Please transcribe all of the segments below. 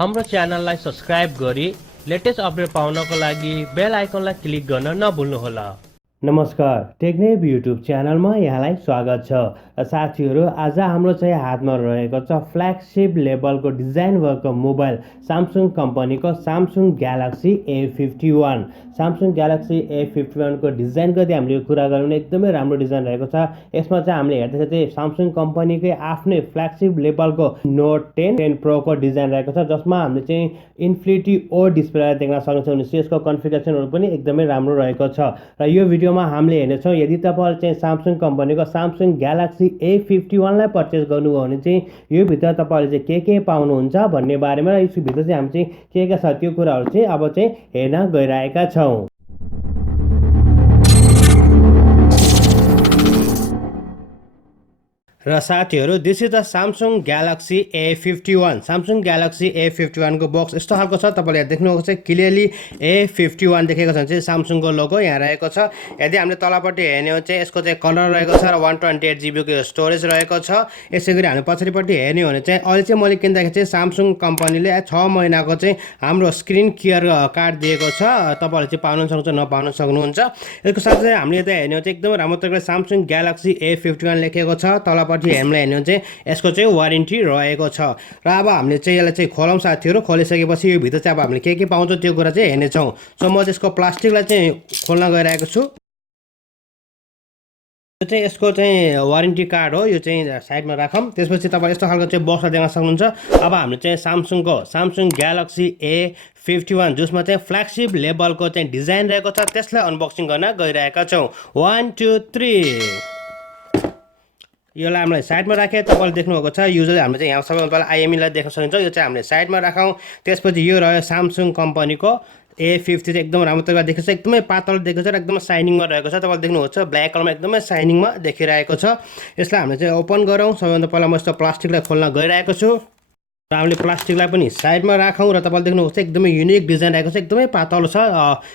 हाम्रो च्यानललाई सब्स्क्राइब गरी लेटेस्ट अपडेट पाउनको लागि बेल आइकनलाई क्लिक गर्न नभुल्नुहोला। नमस्कार, टेक्नेब युट्युब च्यानलमा यहाँलाई स्वागत छ। साथीहरू, आज हाम्रो चाहिँ हातमा रहेको छ फ्ल्यागशिप लेभलको डिजाइन भएको मोबाइल सामसुङ कम्पनीको Samsung galaxy A51। Samsung galaxy A51 को डिजाइनको यदि हामीले कुरा गरौँ भने एकदमै राम्रो डिजाइन रहेको छ। यसमा चाहिँ हामीले हेर्दाखेरि चाहिँ सामसुङ कम्पनीकै आफ्नै फ्ल्यागशिप लेभलको नोट 10 प्रो को डिजाइन रहेको छ, जसमा हामीले चाहिँ इन्फिनिटी ओ डिस्प्लेलाई देख्न सक्छौँ। यसको कन्फिगरेसनहरू पनि एकदमै राम्रो रहेको छ। र यो भिडियोमा हामीले हेर्नेछौँ यदि तपाईँले चाहिँ सामसुङ कम्पनीको सामसुङ ग्यालेक्सी A51 लाई पर्चेस गर्नुभयो भने चाहिँ यो भित्र तपाईँले चाहिँ के पाउनुहुन्छ भन्ने बारेमा र यसको भित्र चाहिँ हामी चाहिँ के छ त्यो कुराहरू चाहिँ अब चाहिँ हेर्न गइरहेका छौँ। र साथीहरू, this is the Samsung galaxy A51। Samsung galaxy A51 को बक्स यस्तो खालको छ। तपाईँले देख्नुहुन्छ चाहिँ क्लियरली A51 देखेको छ भने चाहिँ सामसुङको लोगो यहाँ रहेको छ। यदि हामीले तलपट्टि हेर्ने हो चाहिँ यसको चाहिँ कलर रहेको छ र 128 GB को स्टोरेज रहेको छ। यसै गरी हामी पछाडिपट्टि हेर्ने हो भने चाहिँ अहिले चाहिँ मैले किन्दाखेरि चाहिँ सामसुङ कम्पनीले 6 महिनाको चाहिँ हाम्रो स्क्रिन केयर कार्ड दिएको छ। तपाईँहरूले चाहिँ पाउन सक्नुहुन्छ, नपाउन सक्नुहुन्छ। यसको साथै हामीले यता हेर्ने हो चाहिँ एकदमै राम्रो तरिकाले सामसुङ ग्यालेक्सी A51 लेखेको छ। तलपट्टि हामीलाई हेर्ने हो चाहिँ यसको चाहिँ वारेन्टी रहेको छ। र अब हामीले चाहिँ यसलाई चाहिँ खोलौँ साथीहरू। खोलिसकेपछि यो भित्र चाहिँ अब हामीले के पाउँछ त्यो कुरा चाहिँ हेर्नेछौँ। सो म त्यसको प्लास्टिकलाई चाहिँ खोल्न गइरहेको छु। यो चाहिँ यसको चाहिँ वारेन्टी कार्ड हो। यो चाहिँ साइडमा राखौँ। त्यसपछि तपाईँ यस्तो खालको चाहिँ बक्सलाई देख्न सक्नुहुन्छ। अब हामीले चाहिँ सामसुङ ग्यालेक्सी A51 जसमा चाहिँ फ्ल्यागशिप लेभलको चाहिँ डिजाइन रहेको छ त्यसलाई अनबक्सिङ गर्न गइरहेका छौँ। 1 2 3। यसलाई हामीले साइडमा राखेँ। तपाईँले देख्नुभएको छ युजली हामीले चाहिँ यहाँ सबैभन्दा पहिला IMEलाई देख्न सकिन्छ। यो चाहिँ हामीले साइडमा राखौँ। त्यसपछि यो रह्यो सामसुङ कम्पनीको A50 चाहिँ एकदम राम्रो तरिकाले देखेको छ। एकदमै पातलो देखेको छ र एकदमै साइनिङमा रहेको छ। तपाईँले देख्नुहुन्छ ब्ल्याक कलरमा एकदमै साइनिङमा देखिरहेको छ। यसलाई हामीले चाहिँ ओपन गरौँ। सबैभन्दा पहिला म यस्तो प्लास्टिकलाई खोल्न गइरहेको छु। र हामीले प्लास्टिकलाई पनि साइडमा राखौँ। र तपाईँले देख्नुहुन्छ एकदमै युनिक डिजाइन रहेको छ। एकदमै पातलो छ,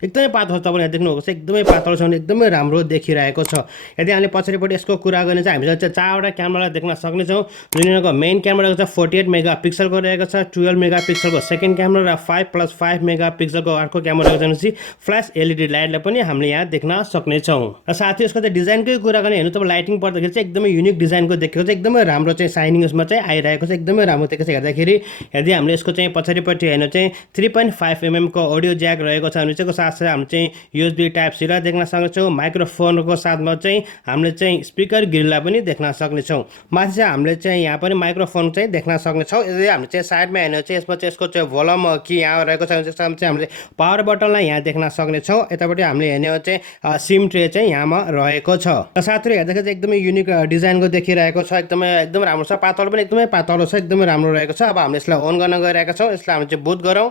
एकदमै पातलो छ। तपाईँले देख्नुहुन्छ एकदमै पातलो छ भने एकदमै राम्रो देखिरहेको छ। यदि हामीले पछाडिपट्टि यसको कुरा गर्ने चाहिँ हामीले चाहिँ 4वटा क्यामेरालाई देख्न सक्नेछौँ। जुन मेन क्यामेरा रहेको छ 48 मेगापिक्सलको रहेको छ, 12 मेगापिक्सलको सेकेन्ड क्यामेरा र 5+5 मेगापिक्सलको अर्को क्यामेरा रहेको छ। फ्ल्यास LED लाइटलाई पनि हामीले यहाँ देख्न सक्नेछौँ। र साथै यसको चाहिँ डिजाइनकै कुरा गर्ने हेर्नु तपाईँ लाइटिङ पर्दाखेरि चाहिँ एकदमै युनिक डिजाइनको देखेको छ। एकदमै राम्रो चाहिँ साइनिङ यसमा चाहिँ आइरहेको छ। एकदमै राम्रो देखेको छ हेर्दाखेरि। यदि हामीले यसको चाहिँ पछाडिपट्टि हेर्नु चाहिँ 3.5 mm को अडियो ज्याक रहेको छ भने चाहिँ साथसाथै हामीले चाहिँ USB Type-C लाई देख्न सक्नेछौँ। माइक्रोफोनको साथमा चाहिँ हामीले चाहिँ स्पिकर ग्रिललाई पनि देख्न सक्नेछौँ। माथि चाहिँ हामीले चाहिँ यहाँ पनि माइक्रोफोन चाहिँ देख्न सक्नेछौँ। यदि हामीले चाहिँ साइडमा हेर्नु चाहिँ यसमा चाहिँ यसको चाहिँ भोल्युम कि यहाँ रहेको छ भने त्यसमा चाहिँ हामीले पावर बटनलाई यहाँ देख्न सक्नेछौँ। यतापट्टि हामीले हेर्ने हो चाहिँ सिम ट्रे चाहिँ यहाँमा रहेको छ। र साथै हेर्दाखेरि चाहिँ एकदमै युनिक डिजाइनको देखिरहेको छ। एकदम राम्रो छ। पातलो पनि एकदमै पातलो छ, एकदमै राम्रो रहेको छ। अब हामीले यसलाई अन गर्न गइरहेका छौँ। यसलाई हामीले चाहिँ बुट गरौँ।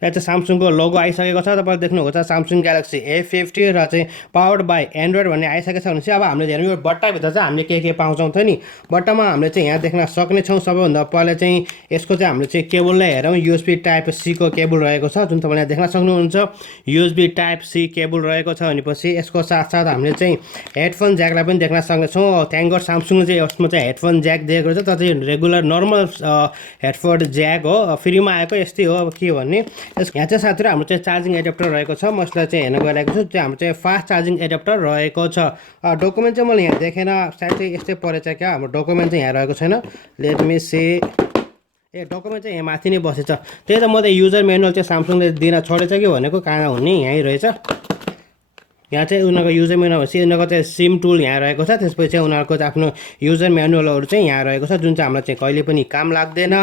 यहाँ चाहिँ सामसुङको लोगो आइसकेको छ। तपाईँले देख्नुहुन्छ सामसुङ ग्यालेक्सी A50 र चाहिँ पावर्ड बाई एन्ड्रोइड भन्ने आइसकेको छ भने चाहिँ अब हामीले हेर्नु यो बट्टाभित्र चाहिँ हामीले के पाउँछौँ त नि। बट्टामा हामीले चाहिँ यहाँ देख्न सक्नेछौँ। सबैभन्दा पहिला चाहिँ यसको चाहिँ हामीले चाहिँ केबललाई हेरौँ। USB Type-C को केबल रहेको छ जुन तपाईँले देख्न सक्नुहुन्छ। USB Type-C केबल रहेको छ भनेपछि यसको साथसाथ हामीले चाहिँ हेडफोन ज्याकलाई पनि देख्न सक्नेछौँ। थ्याङ्क गड सामसुङले चाहिँ यसमा चाहिँ हेडफोन ज्याक दिएको रहेछ। तर चाहिँ रेगुलर नर्मल हेडफोन ज्याक हो, फ्रीमा आएको यस्तै हो। अब के भन्ने यहाँ चाहिँ साथीहरू हाम्रो चाहिँ चार्जिङ एडेप्टर रहेको छ। म यसलाई चाहिँ हेर्न गइरहेको छु। चाहिँ हाम्रो चाहिँ फास्ट चार्जिङ एडेप्टर रहेको छ। डकुमेन्ट चाहिँ मैले यहाँ देखेन, सायद चाहिँ यस्तै परेछ क्या। हाम्रो डकुमेन्ट चाहिँ यहाँ रहेको छैन। Let me C. डकुमेन्ट चाहिँ यहाँ माथि नै बसेछ। त्यही त म त युजर म्यानुअल चाहिँ सामसुङले दिन छोडेछ कि भनेको, कहाँ हुने यहीँ रहेछ। यहाँ चाहिँ उनीहरूको युजर म्यानुअल भनेपछि उनीहरूको चाहिँ सिम टुल यहाँ रहेको छ। त्यसपछि चाहिँ उनीहरूको चाहिँ आफ्नो युजर म्यानुअलहरू चाहिँ यहाँ रहेको छ जुन चाहिँ हामीलाई चाहिँ कहिले पनि काम लाग्दैन।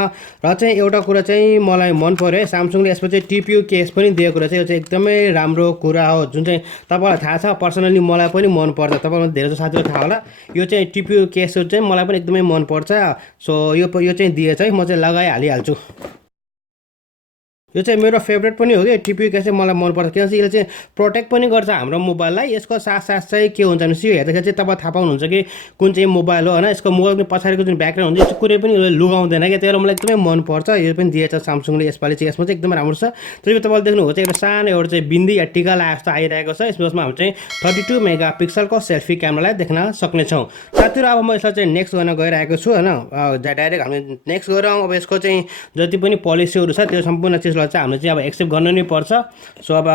र चाहिँ एउटा कुरा चाहिँ मलाई मन पर्यो है, सामसुङले यसमा चाहिँ TPU केस पनि दिएको रहेछ। यो चाहिँ एकदमै राम्रो कुरा हो जुन चाहिँ तपाईँलाई थाहा छ। पर्सनली मलाई पनि मनपर्छ। तपाईँलाई धेरै जस्तो साथीलाई थाहा होला। यो चाहिँ TPU केसहरू चाहिँ मलाई पनि एकदमै मनपर्छ। सो यो चाहिँ दिएछ है, म चाहिँ लगाइहालिहाल्छु। यो चाहिँ मेरो फेभरेट पनि हो कि टिपियू केस चाहिँ मलाई मनपर्छ किनकि यसले चाहिँ प्रोटेक्ट पनि गर्छ हाम्रो मोबाइललाई। यसको साथसाथ चाहिँ के हुन्छ भने यो हेर्दाखेरि चाहिँ तपाईँ थाहा पाउनुहुन्छ कि कुन चाहिँ मोबाइल हो होइन। यसको मोबाइलको पछाडिको जुन ब्याकग्राउन्ड हुन्छ यो कुनै पनि उसले लुगाउँदैन क्या, त्यही भएर मलाई एकदमै मनपर्छ। यो पनि दिएछ सामसङले यसपालि चाहिँ, यसमा चाहिँ एकदमै राम्रो छ। त्यसपछि तपाईँले देख्नुभयो चाहिँ एउटा सानो एउटा चाहिँ बिन्दी या टिका लगाएको जस्तो आइरहेको छ। यसमा हामी चाहिँ 32 मेगापिक्सलको सेल्फी क्यामेरालाई देख्न सक्नेछौँ। साथीहरू अब म यसलाई चाहिँ नेक्स्ट गर्न गइरहेको छु होइन। डाइरेक्ट हामी नेक्स्ट गरौँ। अब यसको चाहिँ जति पनि पोलिसीहरू छ त्यो सम्पूर्ण चिजलाई चाहिँ हामीले चाहिँ अब एक्सेप्ट गर्नु नै पर्छ। सो अब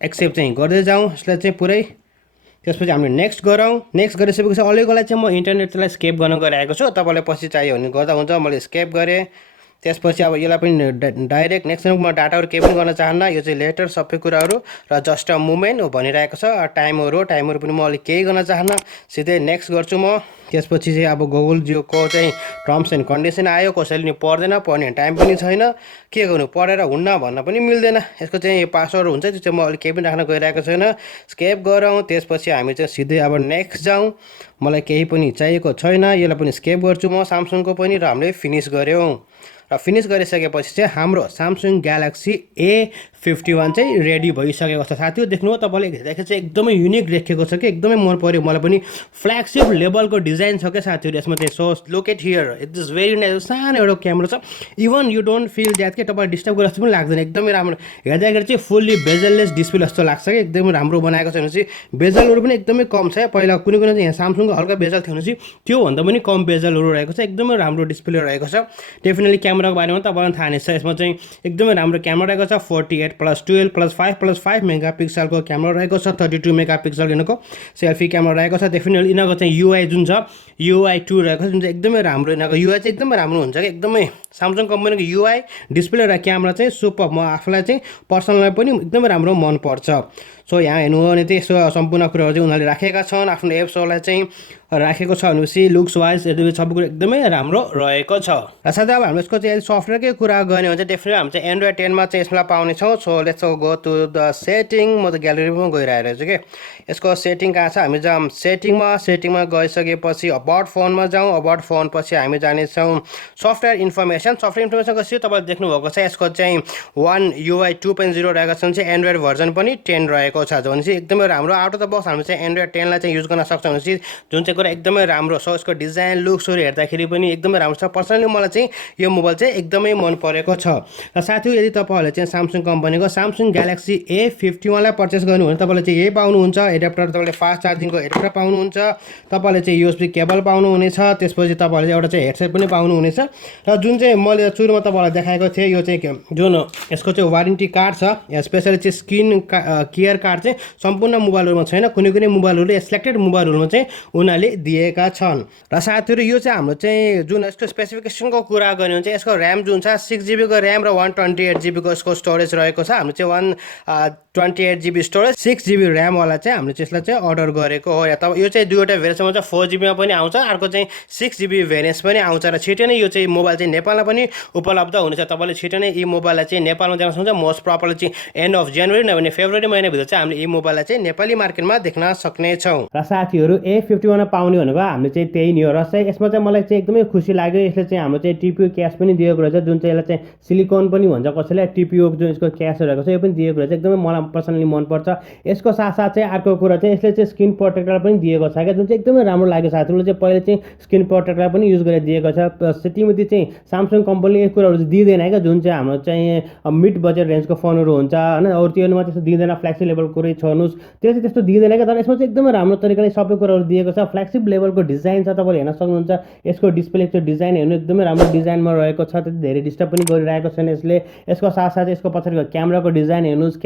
एक्सेप्ट चाहिँ गर्दै जाउँ यसलाई चाहिँ पुरै। त्यसपछि हामीले नेक्स्ट गरौँ। नेक्स्ट गरिसकेपछि अलिकलाई चाहिँ म इन्टरनेटलाई स्केप गर्न गइरहेको छु। तपाईँलाई पछि चाहियो भने गर्दा हुन्छ। मैले स्केप गरेँ। त्यसपछि अब यसलाई पनि डाइरेक्ट नेक्स्ट म डाटाहरू केही पनि गर्न चाहन्न। यो चाहिँ लेटर सबै कुराहरू र जस्ट अ मुभमेन्ट भनिरहेको छ। टाइमहरू पनि म अलिक केही गर्न चाहन्न, सिधै नेक्स्ट गर्छु म। त्यसपछि चाहिँ अब गुगल जियोको चाहिँ टर्म्स एन्ड कन्डिसन आयो। कसैले नि पढ्दैन, पढ्ने टाइम पनि छैन, के गर्नु, पढेर हुन्न भन्न पनि मिल्दैन। यसको चाहिँ पासवर्ड हुन्छ त्यो चाहिँ म अलिक केही पनि राख्न गइरहेको छैन। स्केप गरौँ। त्यसपछि हामी चाहिँ सिधै अब नेक्स्ट जाउँ। मलाई केही पनि चाहिएको छैन, यसलाई पनि स्केप गर्छु म सामसङको पनि र हामीले फिनिस गऱ्यौँ। र फिनिस गरिसकेपछि चाहिँ हाम्रो सामसङ ग्यालेक्सी A51 चाहिँ रेडी भइसकेको छ। साथीहरू देख्नु तपाईँले हेर्दाखेरि चाहिँ एकदमै युनिक देखेको छ कि एकदमै मन पर्यो मलाई पनि। फ्ल्यागसिप लेभलको डिजाइन छ क्या साथीहरू यसमा चाहिँ। So look at here, it is very nice. सानो एउटा क्यामेरा छ। Even you don't feel that कि तपाईँ डिस्टर्ब गरेर जस्तो पनि लाग्दैन, एकदमै राम्रो। हेर्दाखेरि चाहिँ फुल्ली बेजललेस डिस्प्ले जस्तो लाग्छ कि एकदमै राम्रो बनाएको छ। भनेपछि बेजलहरू पनि एकदमै कम छ। पहिला कुनै चाहिँ यहाँ सामसङको हल्का बेजल थियो भनेपछि त्योभन्दा पनि कम बेजलहरू रहेको छ। एकदमै राम्रो डिस्प्ले रहेको छ। डेफिनेटली क्यामेराको बारेमा तपाईँलाई थाहा नै छ। यसमा चाहिँ एकदमै राम्रो क्यामेरा रहेको छ। 48+12+5+5 मेगापिक्सलको क्यामेरा रहेको छ। 32 मेगापिक्सल यिनीहरूको सेल्फी क्यामेरा रहेको छ। डेफिनेटली यिनीहरूको चाहिँ युआई जुन छ UI 2 रहेको छ, जुन चाहिँ एकदमै राम्रो। यिनीहरूको युआई चाहिँ एकदमै राम्रो हुन्छ कि एकदमै सामसङ कम्पनीको युआई डिस्प्ले र क्यामेरा चाहिँ सुपर। म आफूलाई चाहिँ पर्सनली पनि एकदमै राम्रो मनपर्छ। सो यहाँ हेर्नु हो भने चाहिँ यसो सम्पूर्ण कुराहरू चाहिँ उनीहरूले राखेका छन्। आफ्नो एप्सहरूलाई चाहिँ राखेको छ भनेपछि लुक्स वाइज यति सबै कुरो एकदमै राम्रो रहेको छ। र साथै अब हामीले यसको चाहिँ सफ्टवेयरकै कुरा गर्ने हो भने चाहिँ डेफिनेटली हामी चाहिँ एन्ड्रोइड 10 मा चाहिँ यसलाई पाउनेछौँ। So let's go to the setting. म त ग्यालेरीमा गइरहेको छु कि यसको सेटिङ कहाँ छ। हामी जाऊँ सेटिङमा गइसकेपछि अबाउट फोनमा जाउँ। अबाउट फोन पछि हामी जानेछौँ सफ्टवेयर इन्फर्मेसन पछि तपाईँले देख्नुभएको छ यसको चाहिँ UI 2.0 रहेको छ भने चाहिँ एन्ड्रोइड भर्जन पनि 10 रहेको छ। भनेपछि एकदमै राम्रो। आउट अफ द बक्स हामी चाहिँ एन्ड्रोइड 10 लाई चाहिँ युज गर्न सक्छौँ भनेपछि जुन चाहिँ कुरा एकदमै राम्रो। सो यसको डिजाइन लुक्सहरू हेर्दाखेरि पनि एकदमै राम्रो छ। पर्सनली मलाई चाहिँ यो मोबाइल चाहिँ एकदमै मन परेको छ। र साथीहरू यदि तपाईँहरूले चाहिँ सामसङ कम्पनीको सामसङ ग्यालेक्सी A51 लाई पर्चेस गर्नु भने तपाईँले चाहिँ यही पाउनुहुन्छ। एडाप्टर तपाईँले फास्ट चार्जिङको एडाप्टर पाउनुहुन्छ। तपाईँले चाहिँ USB केबल पाउनुहुनेछ। त्यसपछि तपाईँले एउटा चाहिँ हेडसेट पनि पाउनुहुनेछ। र जुन चाहिँ मैले सुरुमा तपाईँलाई देखाएको थिएँ यो चाहिँ जुन यसको चाहिँ वारेन्टी कार्ड छ, स्पेसली चाहिँ स्क्रिन केयर कार्ड चाहिँ सम्पूर्ण मोबाइलहरूमा छैन। कुनै मोबाइलहरू सिलेक्टेड मोबाइलहरूमा चाहिँ उनीहरूले दिएका छन्। र साथीहरू यो चाहिँ हाम्रो चाहिँ जुन यसको स्पेसिफिकेसनको कुरा गर्ने भने चाहिँ यसको ऱ्याम जुन छ 6GB को ऱ्याम र 128GB को यसको स्टोरेज रहेको छ। हामीले चाहिँ 128GB स्टोरेज 6GB ऱ्यामवाला चाहिँ हामीले चाहिँ यसलाई चाहिँ अर्डर गरेको हो। या त यो चाहिँ दुईवटा भेरिएन्टमा चाहिँ 4GB मा पनि आउँछ, अर्को चाहिँ 6GB भेरिएन्ट पनि आउँछ। र छिटै नै यो चाहिँ मोबाइल चाहिँ नेपालमा पनि उपलब्ध हुनेछ। तपाईँले छिटै नै यी मोबाइललाई चाहिँ नेपालमा देख्न सक्नुहुन्छ। मोस्ट प्रपरली चाहिँ एन्ड अफ जनवरी नभए फेब्रुअरी महिनाभित्र चाहिँ हामीले यी मोबाइललाई चाहिँ नेपाली मार्केटमा देख्न सक्नेछौँ। र साथीहरू A51 पाउने भनेको हामीले चाहिँ त्यही नै हो। र चाहिँ यसमा चाहिँ मलाई चाहिँ एकदमै खुसी लाग्यो। यसले चाहिँ हाम्रो चाहिँ टिपियू क्यास पनि दिएको रहेछ, जुन चाहिँ यसलाई चाहिँ सिलिकन पनि भन्छ कसैले। टिपियू जुन यसको क्यास रहेको छ यो पनि दिएको रहेछ। एकदमै मलाई पर्सनली मनपर्छ। यसको साथसाथ चाहिँ अर्को कुरा चाहिँ यसले चाहिँ स्क्रिन प्रोटेक्टर पनि दिएको छ क्या, जुन चाहिँ एकदमै राम्रो लाग्यो। साथीहरूले चाहिँ पहिले चाहिँ स्क्रिन प्रोटेक्टर पनि युज गरेर दिएको छ। त्यतिमध्ये चाहिँ सामसङ कम्पनीले यो कुराहरू दिँदैन क्या, जुन चाहिँ हाम्रो चाहिँ मिड बजेट रेन्जको फोनहरू हुन्छ होइन। अरू त्योमा त्यस्तो दिँदैन। फ्ल्यागसिप लेभलको कुरै छोड्नुहोस्, त्यो चाहिँ त्यस्तो दिँदैन क्या। तर यसमा चाहिँ एकदमै राम्रो तरिकाले सबै कुराहरू दिएको छ। फ्ल्यागसिप लेभलको डिजाइन छ, तपाईँले हेर्न सक्नुहुन्छ। यसको डिस्प्लेको डिजाइन हेर्नु एकदमै राम्रो डिजाइनमा रहेको छ। त्यति धेरै डिस्टर्ब पनि गरिरहेको छैन यसले। यसको साथसाथै यसको पछाडिको क्यामेराको डिजाइन हेर्नुहोस्,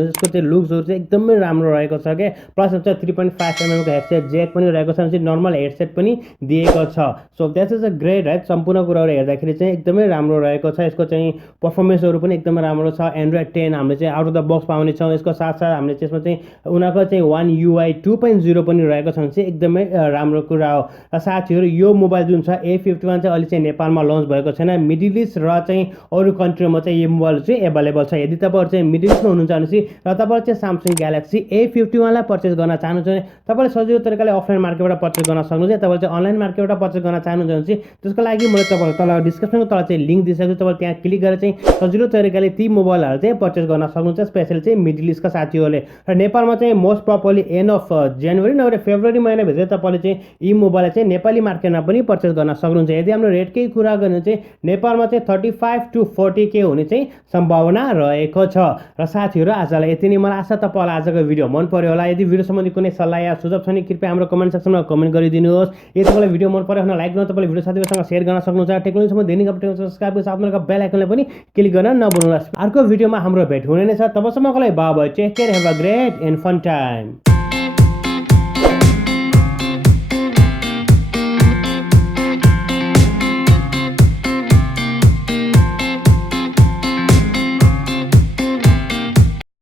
यसको चाहिँ लुक्सहरू चाहिँ एकदमै राम्रो रहेको छ क्या। प्लस यसमा 3.5mm को हेडसेट ज्याक पनि रहेको छ, नर्मल हेडसेट पनि दिएको छ। So that is a great है। सम्पूर्ण कुराहरू हेर्दाखेरि चाहिँ एकदमै राम्रो रहेको छ। यसको चाहिँ पर्फर्मेन्सहरू पनि एकदमै राम्रो छ। एन्ड्रोइड 10 हामीले चाहिँ आउट अफ द बक्स पाउनेछौँ। यसको साथसाथ हामीले त्यसमा चाहिँ उनीहरूको चाहिँ One UI 2.0 पनि रहेको छ भने चाहिँ एकदमै राम्रो कुरा हो। र साथीहरू यो मोबाइल जुन छ A51 चाहिँ अहिले चाहिँ नेपालमा लन्च भएको छैन। मिडल इस्ट र चाहिँ अरू कन्ट्रीमा चाहिँ यो मोबाइल चाहिँ एभाइलेबल छ। यदि तपाईँहरू चाहिँ मिडल इस्टमा हुनुहुन्छ भनेपछि र तपाईँले चाहिँ Samsung Galaxy A51 लाई पर्चेस गर्न चाहनुहुन्छ भने तपाईँले सजिलो तरिकाले अफलाइन मार्केटबाट पर्चेस गर्न सक्नुहुन्छ। तपाईँले चाहिँ अनलाइन मार्केटबाट पर्चेस गर्न चाहनुहुन्छ भने चाहिँ त्यसको लागि मैले तपाईँलाई तल डिस्क्रिप्सनको तल चाहिँ लिंक दिइसकेको छु। तपाईले त्यहाँ क्लिक गरेर चाहिँ सजिलो तरिकाले ती मोबाइलहरु चाहिँ पर्चेस गर्न सक्नुहुन्छ, स्पेशली चाहिँ मिडल इस्टका साथीहरुले। र नेपालमा चाहिँ मोस्ट प्रोबब्ली एन्ड अफ जनवरी नभए फेब्रुअरी महिनाभित्र तपाईले चाहिँ यी मोबाइल चाहिँ नेपाली मार्केटमा पनि पर्चेस गर्न सक्नुहुन्छ। यदि हाम्रो रेटकै कुरा गर्ने चाहिँ नेपालमा चाहिँ 35 to 40K हुने चाहिँ सम्भावना रहेको छ। र साथीहरु आजलाई यति नै। मलाई आशा तपाईलाई आजको भिडियो मन पर्यो होला। यदि भिडियो सम्बन्धी कुनै सल्लाह या सुझाव छ भने कृपया हाम्रो कमेन्ट सेक्सनमा कमेन्ट गरिदिनुहोस्। यदि तपाईलाई भिडियो मन पर्यो भने लाइक गर्न, तपाईले भिडियो साथीहरुसँग शेयर गर्न सक्नुहुन्छ। टेक्नोलोजी सम्बन्धी दैनिक अपडेट सब्स्क्राइब साथमा बेल आइकनलाई पनि क्लिक गर्न नभुल्नुहोस्। अर्को भिडियोमा हाम्रो भेट हुने नै छ। तबसम्मको लागि bye bye, take care, have a great and fun time.